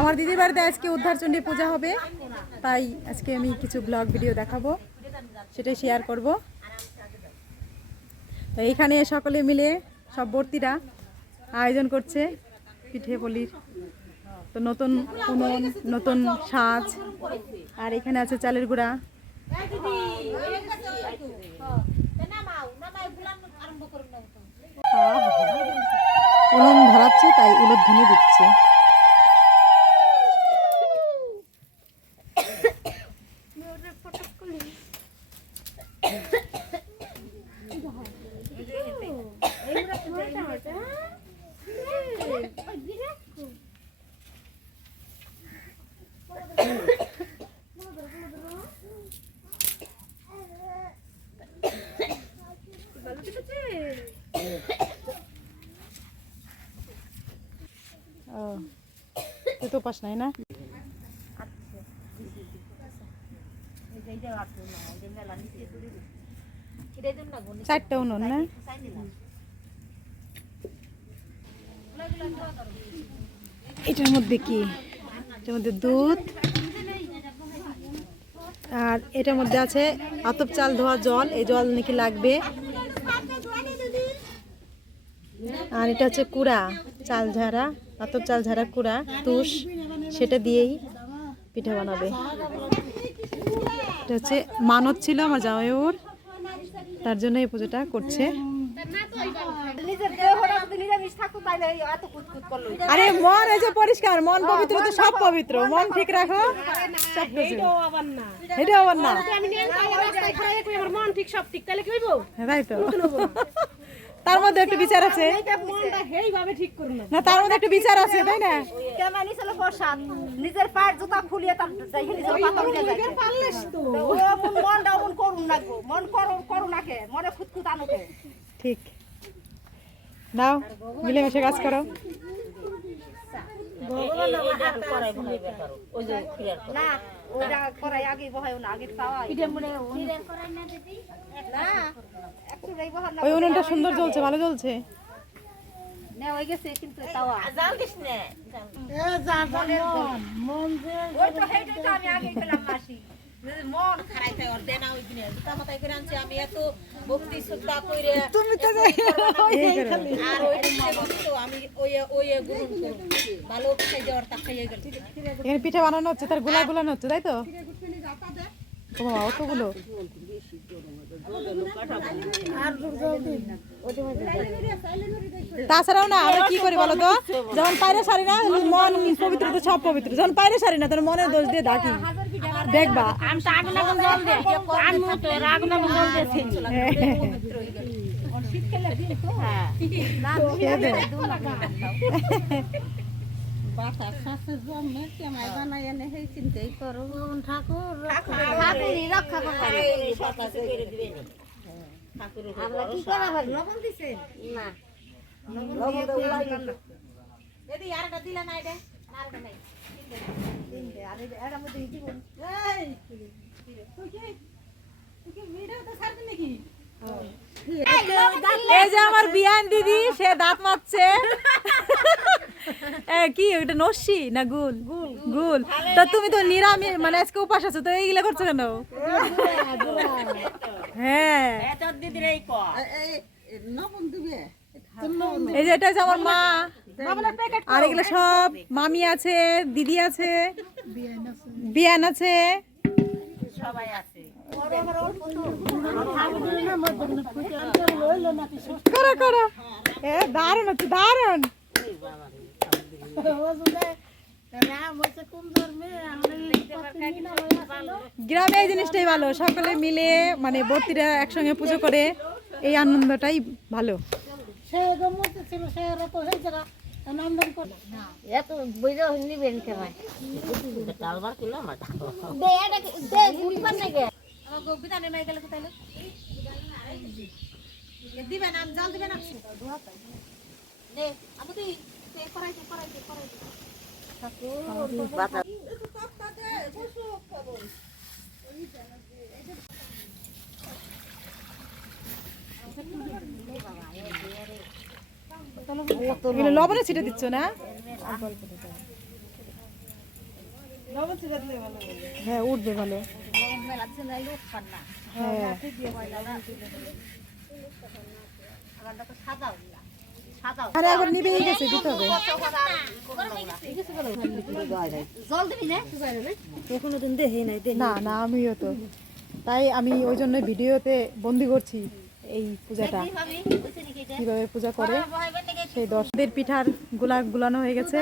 আমার দিদির বাড়িতে আজকে উদ্ধারচণ্ডী পূজা হবে, তাই আজকে আমি কিছু ব্লগ ভিডিও দেখাবো, সেটাই শেয়ার করব। তো এইখানে সকলে মিলে সব বর্তিরা আয়োজন করছে পিঠে পুলির। তো নতুন উনুন, নতুন সাজ, আর এখানে আছে চালের গুঁড়া। উনুন ধরাচ্ছে, তাই উলুধ্বনি দিচ্ছে। তুই তো পাস নাই না? চারটা উনুন না? এটার মধ্যে কি? এটার মধ্যে দুধ, আর এটার মধ্যে আছে আতপ চাল ধোয়া জল। এই জল নাকি লাগবে। আর এটা হচ্ছে কুড়া, চাল ঝাড়া, আতপ চাল ঝাড়া কুড়া, তুষ, সেটা দিয়েই পিঠা বানাবে। এটা হচ্ছে মানত ছিল আমার জামাইবাবুর, তার জন্য এই পুজোটা করছে। আরে মন এই যে পরিষ্কার, মন পবিত্র তো সব পবিত্র, মন ঠিক রাখো। এটা আবার না, তাই তো। তার মধ্যে একটু বিচার আছে না, তার মধ্যে একটু বিচার আছে, তাই না? নিজের পায়ের জুতা খুলিয়ে ঠিক। নাও মিলেমিশে কাজ করো। ওই উনুনটা সুন্দর জ্বলছে, ভালো জ্বলছে। মন খারাপ হয় ওর দেনা ওই দিনে জুতা মাথায় করে আনছি আমি, এত ভক্তি শ্রদ্ধা কইরে তুমি তো আর ওই দিনে তো আমি ওই ওই গ্রহণ করব ভালো খাই যাওয়ার তা খাইয়ে গেল। এখানে পিঠা বানানো হচ্ছে, তার গোলা গোলানো হচ্ছে, তাই তো? ও বাবা, অতগুলো। তাছাড়াও না আমরা কি করি বলো তো, যখন পায়রা সারি না, মন পবিত্র তো সব পবিত্র, যখন পায়রা সারি না তখন মনের দোষ দিয়ে ডাকি। দেখবা এই যে আমার বিয়ান দিদি, সে দাঁত মারছে। কি ওটা নস্যি না গুল? গুল। তো তুমি তো নিরামিষ, মানে আজকে উপাস আছো, তো এইগুলা করছো কেন? হ্যাঁ, এই যে এটা হচ্ছে আমার মা, আর এগুলো সব মামি আছে, দিদি আছে, বিয়ান আছে, সবাই আছে। করো করো, দারুণ হচ্ছে, দারুণ। গ্রামে এই জিনিসটাই ভালো, সকলে মিলে মানে বর্তিরা একসঙ্গে পুজো করে, এই আনন্দটাই ভালো। লবণে ছিটে দিচ্ছ না? হ্যাঁ উঠবে ভালো। হ্যাঁ আরে আবার নিভেই গেছে, দিতে হবে। না না আমিও তো তাই, আমি ওই জন্য ভিডিওতে বন্দি করছি এই পূজাটা কিভাবে পূজা করে। সেই দশদের পিঠার গুলানো হয়ে গেছে,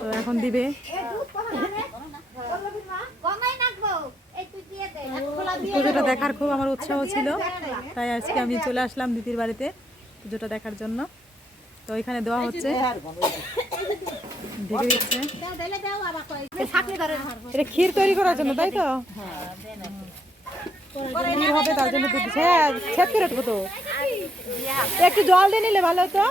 তো এখন দিবে। পুজোটা দেখার খুব আমার উৎসাহ ছিল, তাই আজকে আমি চলে আসলাম দিদির বাড়িতে পুজোটা দেখার জন্য। তো এখানে দেওয়া হচ্ছে, ঢেকে দিচ্ছে। এটা ক্ষীর তৈরি করার জন্য, তাই তো? ক্ষীর হবে তার জন্য দুধ দিচ্ছে। হ্যাঁ ছেদ করে উঠবো তো, একটু জল দিয়ে নিলে ভালো হতো।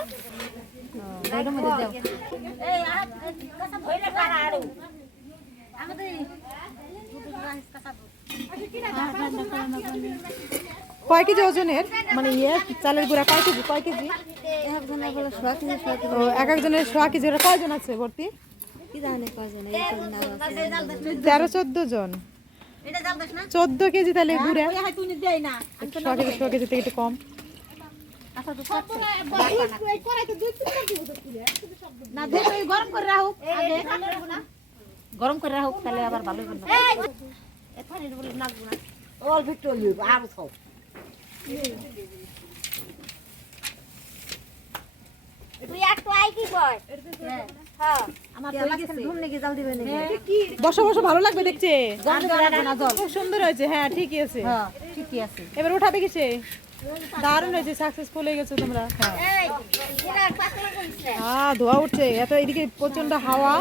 কয় কেজি ওজনের, মানে ইয়ে চালের গুঁড়া কয় কেজি? ও এক একজনের 100 কেজি। ওরা কয়জন আছে ভর্তি? 13-14 জন। 14 কেজি তাহলে গুঁড়া। 100 কেজি থেকে একটু কম। গরম করে রাখুক, তাহলে আবার ভালো হবে। অল্প একটু আর সব বসো বসো, ভালো লাগবে দেখছে, খুব সুন্দর হয়েছে। হ্যাঁ ঠিকই আছে, ঠিকই আছে। এবার উঠাবে কিসে? দারুণ হয়েছে, সাকসেসফুল হয়ে গেছে তোমরা। হ্যাঁ ধোয়া উঠছে এত, এদিকে প্রচন্ড হাওয়া।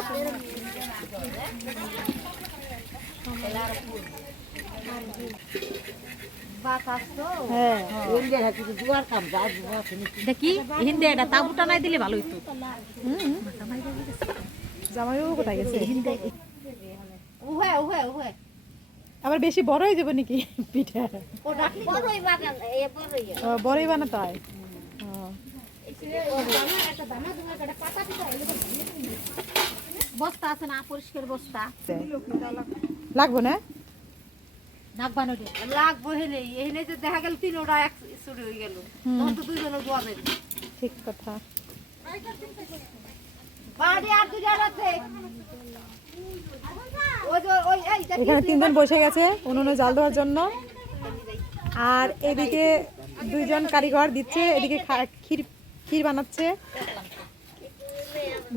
দেখি হিন্দে এটা তাবুটা নাই দিলে ভালো হইতো। জামাইও কোথায় গেছে? আবার বেশি বড় হয়ে যাবে নাকি পিঠা? বড়ই বানাতে হয়। বস্তা আছে না, পরিষ্কার বস্তা লাগবো না? লাগবো। হেনে যে দেখা গেল 3টা এক চুরি হয়ে গেল, তখন তো 2 জনের দোয়া যাবে। ঠিক কথা। এখানে 3 জন বসে গেছে উনুনে জাল দেওয়ার জন্য, আর এদিকে 2 জন কারিগর দিচ্ছে, এদিকে ক্ষীর বানাচ্ছে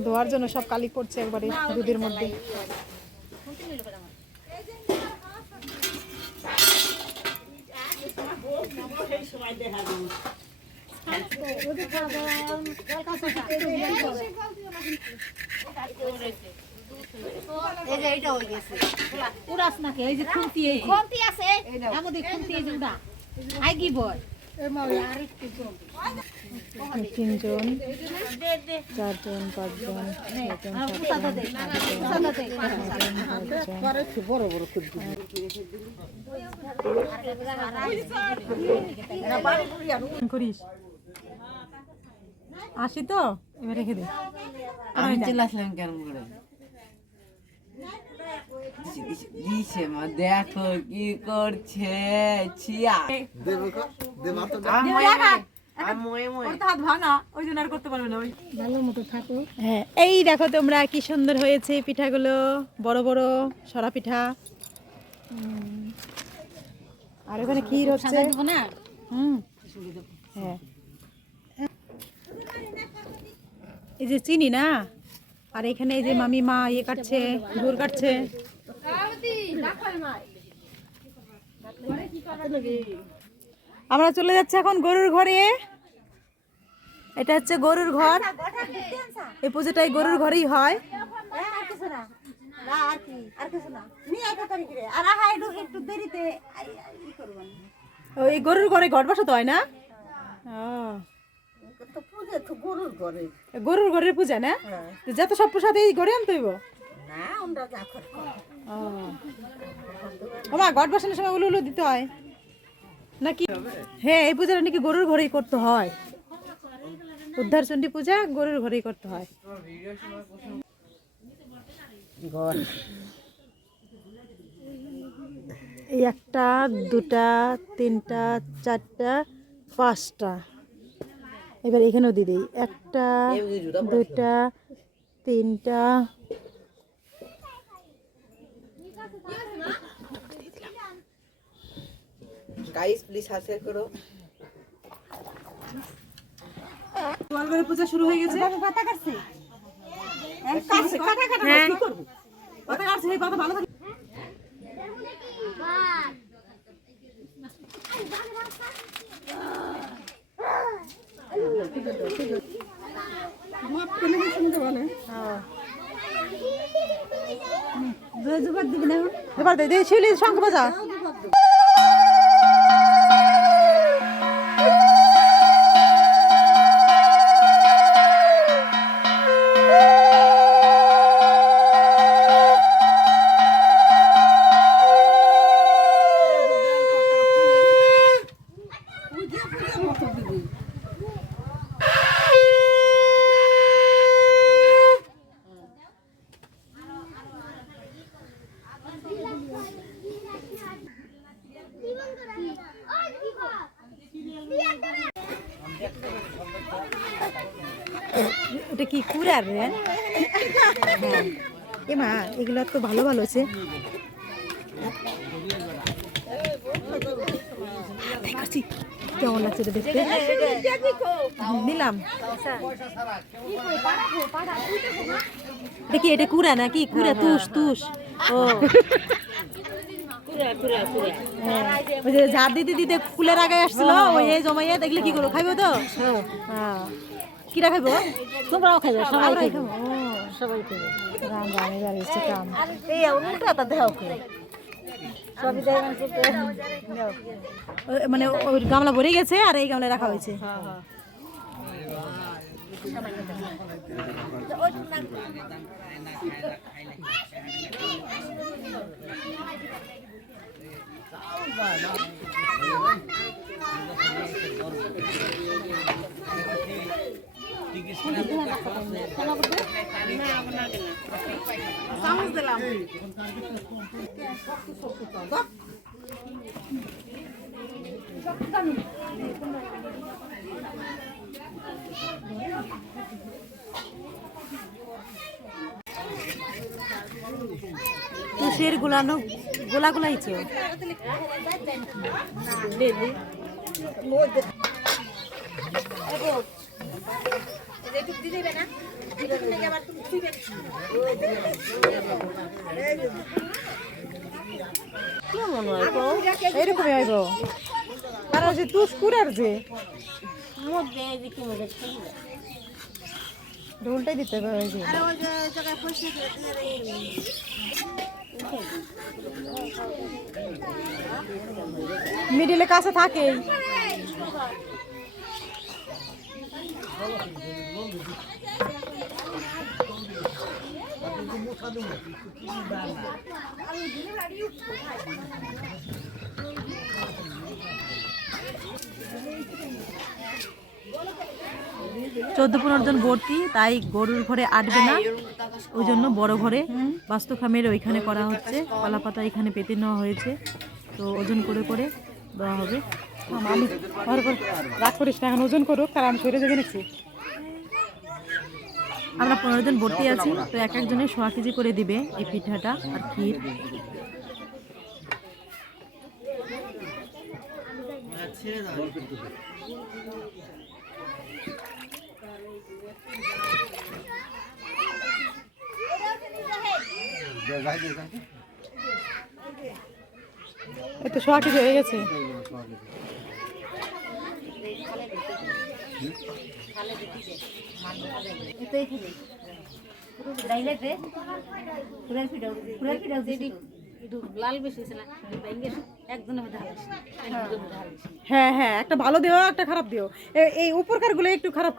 ধোয়ার জন্য। সব কালি করছে একবারে দুধের মধ্যে। তিনজন, 4জন, 5জন, 6জন, বড় বড় করিস। আসি তো এবার রেখে দে। আমি চলে আসলাম কেন করে দেখো কি করছে ছিয়া হ্যাঁ এই দেখো তোমরা কি সুন্দর হয়েছে পিঠাগুলো, বড় বড় সরা পিঠা। আর ওখানে ক্ষীর হচ্ছে। হ্যাঁ এই যে চিনি না, আর এখানে এই যে মামি মা ইয়ে কাটছে, গুড় কাটছে। আমরা চলে যাচ্ছি এখন গরুর ঘরে। এটা হচ্ছে গরুর ঘর, এই পুজোটাই গরুর ঘরেই হয়। ওই গরুর ঘরে ঘট বসাতে হয় না? গরুর ঘরের পূজা না? যত সব প্রসাদ এই ঘরে আনতে হইব। ওমা ঘট বসানোর সময় উলু উলু দিতে হয় নাকি? হ্যাঁ এই পূজাটা নাকি গরুর ঘরেই করতে হয়। উদ্ধার চণ্ডী পূজা গরুর ঘরেই করতে হয়। এই 1টা 2টা 3টা 4টা 5টা। এবার এখানেও দিয়ে দিই 1টা 2টা 3টা। গাইস প্লিজ সাবস্ক্রাইব করো। তোমার ঘরে পূজা শুরু হয়ে গেছে। পাতা কাটছে কাটা কাটা হ্যাঁ। কি করব? পাতা কাটছে, এই পাতা ভালো থাকে। এবার দে শিউলি শঙ্খ বাজা। এটা কি কুড়ার রে? হ্যাঁ এ মা, এগুলো তো ভালো ভালো আছে। দেখাচ্ছি কেমন লাগছে এটা দেখতে। নিলাম দেখি এটা কুড়া না কি? কুড়া তুষ তুষ। ও ওই যে ঝাড় দিতে দিতে ফুলের আগে আসছিল, ওই এই জমাইয়া দেখলে কি করবো? খাইবো তো? হ্যাঁ কিরা খাইবো? তোমরাও খাইবে, সবাই আমরাই খাইবে, খাবো। ও, সবাই খাইবে। রাম রাম এবার এসছে কাম। এই উল্টা তা দেও করে সবই দেয় মানে ওই গামলা ভরে গেছে আর এই গামলায় রাখা হয়েছে। তুষের গোলানো গোলা গোলাইছে। এরকমই হইব, কারণ যে তুষ কুড়ার যে ঢোলটাই দিতে হবে। ওই যে মিডিলে কাছে থাকে। চোদ্দ 15 জন ভর্তি, তাই গরুর ঘরে আটবে না, ওই জন্য বড় ঘরে বাস্তুখামের ওইখানে করা হচ্ছে। কলাপাতা এখানে পেতে নেওয়া হয়েছে, তো ওজন করে করে দেওয়া হবে। আমি রাগ করিস না, এখন ওজন করুক, কারণ আমি সরে যাবে নিচ্ছি। আমরা 15 জন ভর্তি আছি, তো এক একজনের 1.5 কেজি করে দিবে এই পিঠাটা আর ক্ষীর। এত 1.5 কেজি হয়ে গেছে। লাল বেশি একদম হ্যাঁ হ্যাঁ, একটা ভালো দিও একটা খারাপ দিও। এই উপরকার গুলো একটু খারাপ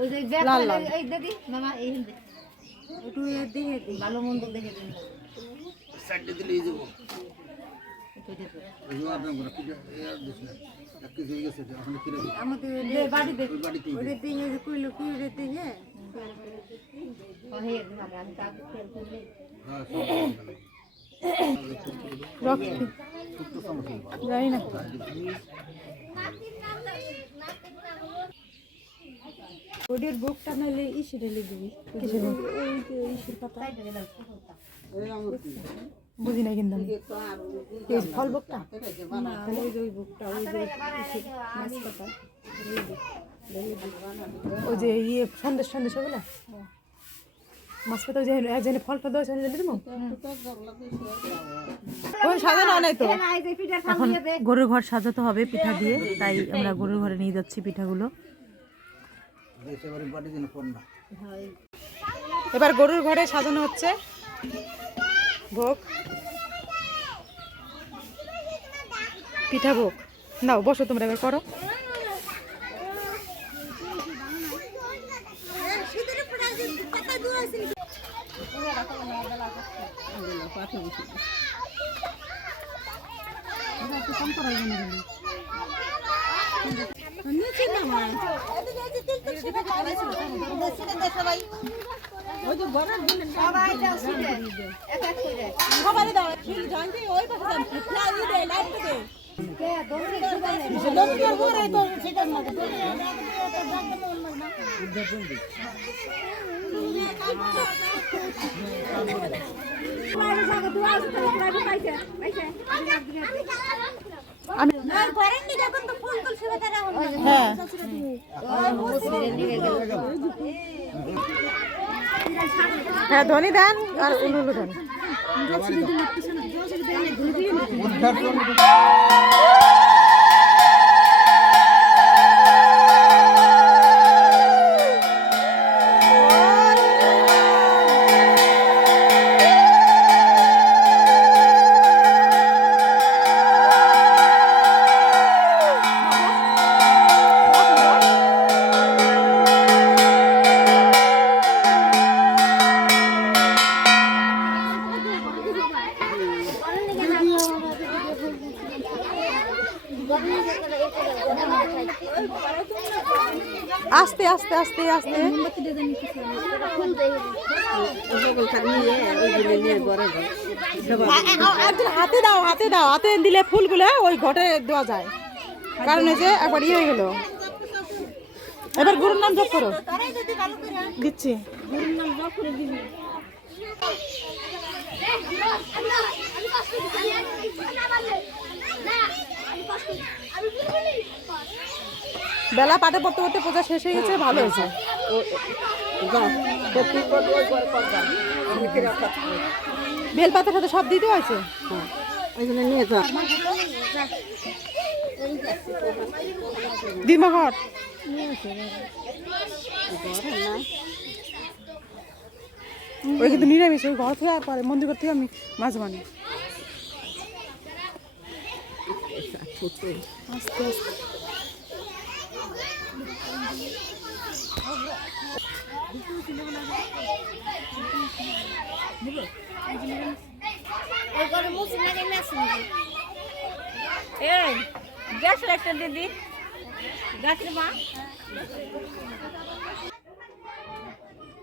ওই যে লাল লাল। এই দেখি মামা এই একটু দেখে ভালো মন্দ দেখে দিন। সাইডে দিলেই যাব আমাদের বাড়ি দেখি ওদের দিকে কইলো কি রে দিকে জানি না ওদের বুকটা নাহলে ইসে ঢেলে দিবি কিসে ওই যে ইসের পাতা বুঝি না কিন্তু এই ফল বুকটা না ওই যে ওই বুকটা ওই যে মাছ পাতা ওই যে ইয়ে সন্দেশ সন্দেশ ওগুলা মাছ পাতা ওই যে একজনে ফল ফল দেওয়া ঢেলে দেবো ওই সাজানো নাই তো এখন গরুর ঘর সাজাতে হবে পিঠা দিয়ে তাই আমরা গরুর ঘরে নিয়ে যাচ্ছি পিঠাগুলো এবার গরুর ঘরে সাজানো হচ্ছে ভোগ পিঠা ভোগ নাও বসো তোমরা এবার করো হ্যাঁ ধনী দেন আর উলুলু দেন আস্তে আস্তে আস্তে আস্তে হাতে দাও হাতে দাও হাতে দিলে ফুলগুলো ওই ঘটে দেওয়া যায় কারণ এই যে একবার ইয়ে হয়ে গেল এবার গুরুর নাম জপ করো দিচ্ছি বেলা পাঠে পড়তে পড়তে পূজা শেষ হয়ে গেছে ভালো হয়েছে বেলপাতার সাথে সব দিতে হয়েছে দিমা ঘর ওই কিন্তু নিরামিষ ওই ঘর থেকে পরে মন্দির থেকে আমি মাছ বানি আস্তে আস্তে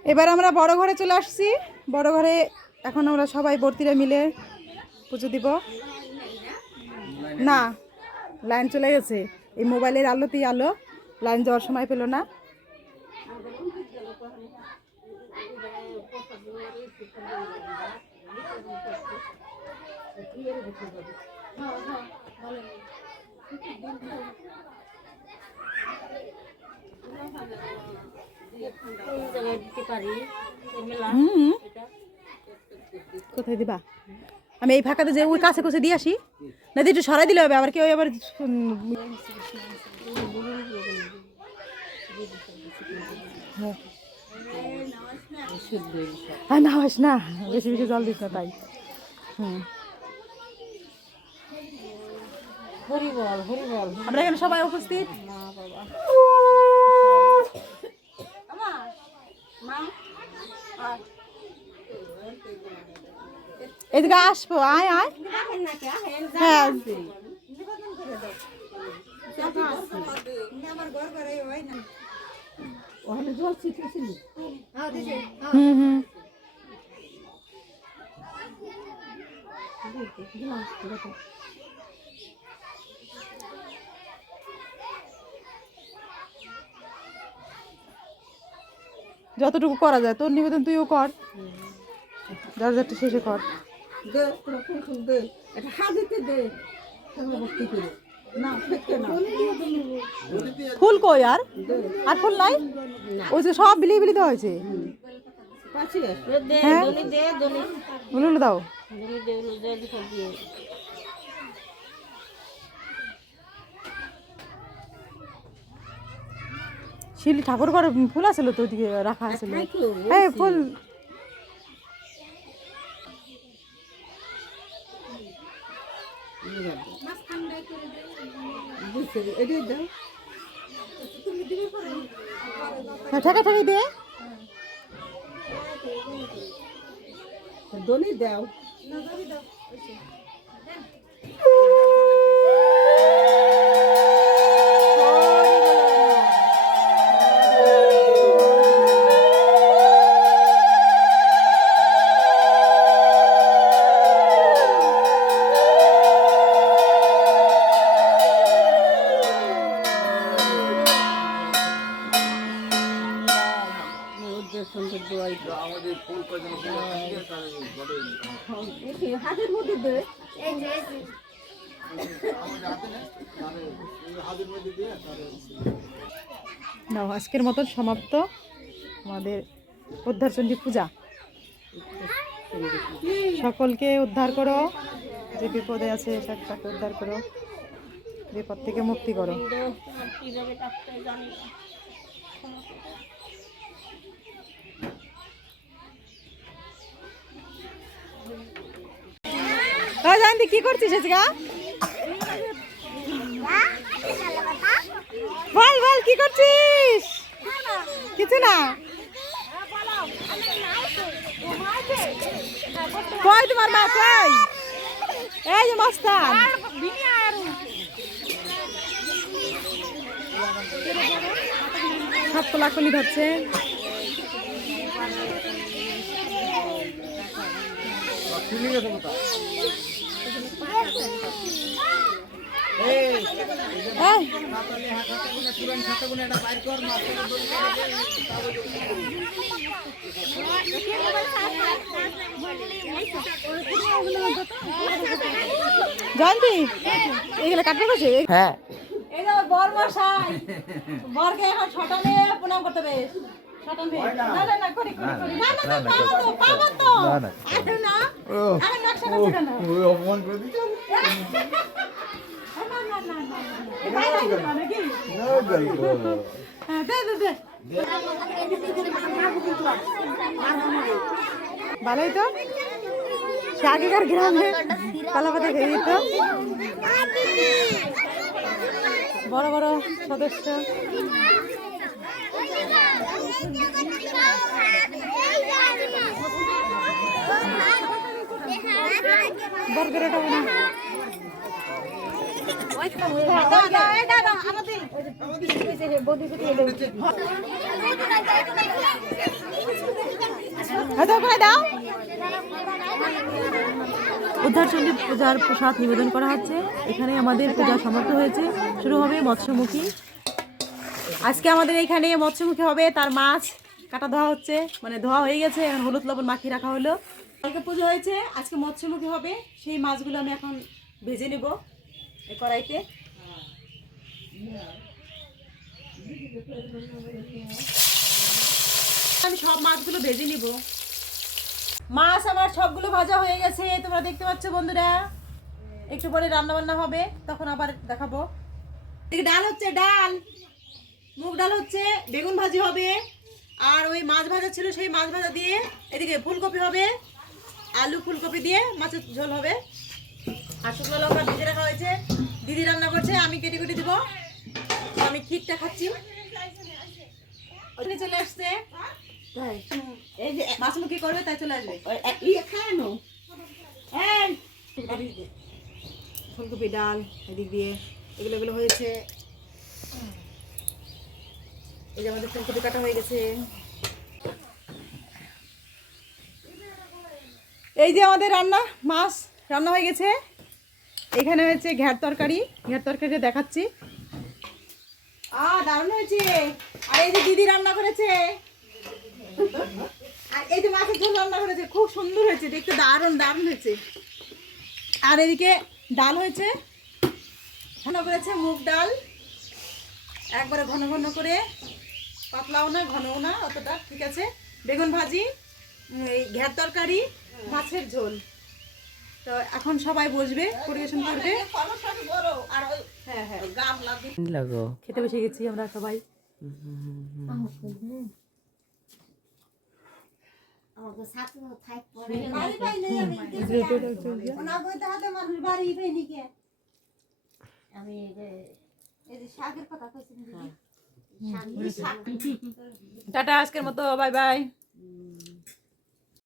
এবার আমরা বড় ঘরে চলে আসছি বড় ঘরে এখন আমরা সবাই বর্তিরা মিলে পুজো দিব না লাইন চলে গেছে এই মোবাইলের আলোতেই আলো লাইন যাওয়ার সময় পেল না কোথায় দিবা আমি এই ফাঁকাতে যে ওই কাছে কাছে দিয়ে আসি না একটু সরাই দিলে হবে আবার কেউ আবার হ্যাঁ না হাস না বেশি বেশি জল দিস না তাই আমরা এখানে সবাই উপস্থিত এদিকে আসবো আয় আয় হ্যাঁ হুম হুম যতটুকু করা যায় তোর নিবেদন তুইও কর, যার যারটা শেষে কর। ফুল কই আর আর ফুল নাই, ওই যে সব বিলি বিলি দেওয়া হয়েছে। হ্যাঁ বলে দাও। শিলি ঠাকুর ঘরে ফুল আছিল তো ওদিকে রাখা আছিল, এই ফুল ঠেকা ঠেকি দে দলি দাও আমাদের ফুল কজন হাতের মধ্যে দে হাতের মধ্যে দিয়ে নাও আজকের মতন সমাপ্ত আমাদের উদ্ধারচণ্ডী পূজা। সকলকে উদ্ধার করো, যে বিপদে আছে তাকে উদ্ধার করো, বিপদ থেকে মুক্তি করো। জানতি কি করছিস আজকে? বল বল কি করছিস? কিছু না, কই তোমার মা কই? এই যে মাস্তান সব কোলাকুলি ধরছে। জয়ন্তী এগুলো কাটতে পারছে? হ্যাঁ এই যে বর মশাই, বরকে এখন ছটানে প্রণাম করতে হবে। ছটান ভে না না না করি করি করি না না না পাবো তো আরে না আরে নকশা করছে কেন? ওই অপমান করে দিচ্ছ না না না না এই ভাই ভাই নাকি না যাই গো হ্যাঁ দে দে দে ভালোই তো সে আগেকার গ্রামে পালাপাতা খেয়ে দিত। বড় বড় সদস্য বর্গের এটা না দাও। উদ্ধারচণ্ডী পূজার প্রসাদ নিবেদন করা হচ্ছে। এখানে আমাদের পূজা সমাপ্ত হয়েছে, শুরু হবে মৎস্যমুখী। আজকে আমাদের এখানে মৎস্যমুখী হবে, তার মাছ কাটা ধোয়া হচ্ছে, মানে ধোয়া হয়ে গেছে, এখন হলুদ লবণ মাখিয়ে রাখা হলো। কালকে পুজো হয়েছে, আজকে মৎস্যমুখী হবে। সেই মাছগুলো আমি এখন ভেজে নেব এই কড়াইতে। আমি সব মাছগুলো ভেজে নিব। মাছ আমার সবগুলো ভাজা হয়ে গেছে, তোমরা দেখতে পাচ্ছ বন্ধুরা। একটু পরে রান্না বান্না হবে, তখন আবার দেখাবো। এদিকে ডাল হচ্ছে, ডাল মুগ ডাল হচ্ছে, বেগুন ভাজি হবে, আর ওই মাছ ভাজা ছিল সেই মাছ ভাজা দিয়ে এদিকে ফুলকপি হবে, আলু ফুলকপি দিয়ে মাছের ঝোল হবে, আর শুকনো লঙ্কা ভেজে রাখা হয়েছে। দিদি রান্না করছে, আমি কেটে কেটে দিব। আমি ক্ষীরটা খাচ্ছি। ওখানে চলে আসছে, এই যে মাছমুখী করবে তাই চলে আসবে। ফুলকপি ডাল এদিক দিয়ে এগুলো এগুলো হয়েছে। এই যে আমাদের ফুলকপি কাটা হয়ে গেছে। এই যে আমাদের রান্না, মাছ রান্না হয়ে গেছে। এখানে হয়েছে ঘ্যাট তরকারি, ঘ্যাট তরকারিটা দেখাচ্ছি। দারুণ হয়েছে। আর এই যে দিদি রান্না করেছে, আর এই যে মাছের ঝোল রান্না করেছে, খুব সুন্দর হয়েছে দেখতে, দারুণ দারুণ হয়েছে। আর এদিকে ডাল হয়েছে, ঘন করেছে মুগ ডাল, একবারে ঘন ঘন করে, পাতলাও না ঘনও না অতটা, ঠিক আছে। বেগুন ভাজি, এই ঘ্যাট তরকারি, মাছের ঝোল। তো এখন সবাই বসবে, পরিবেশন করবে। হ্যাঁ হ্যাঁ, খেতে বসে গেছি আমরা সবাই। টাটা, আজকের মতো বাই বাই।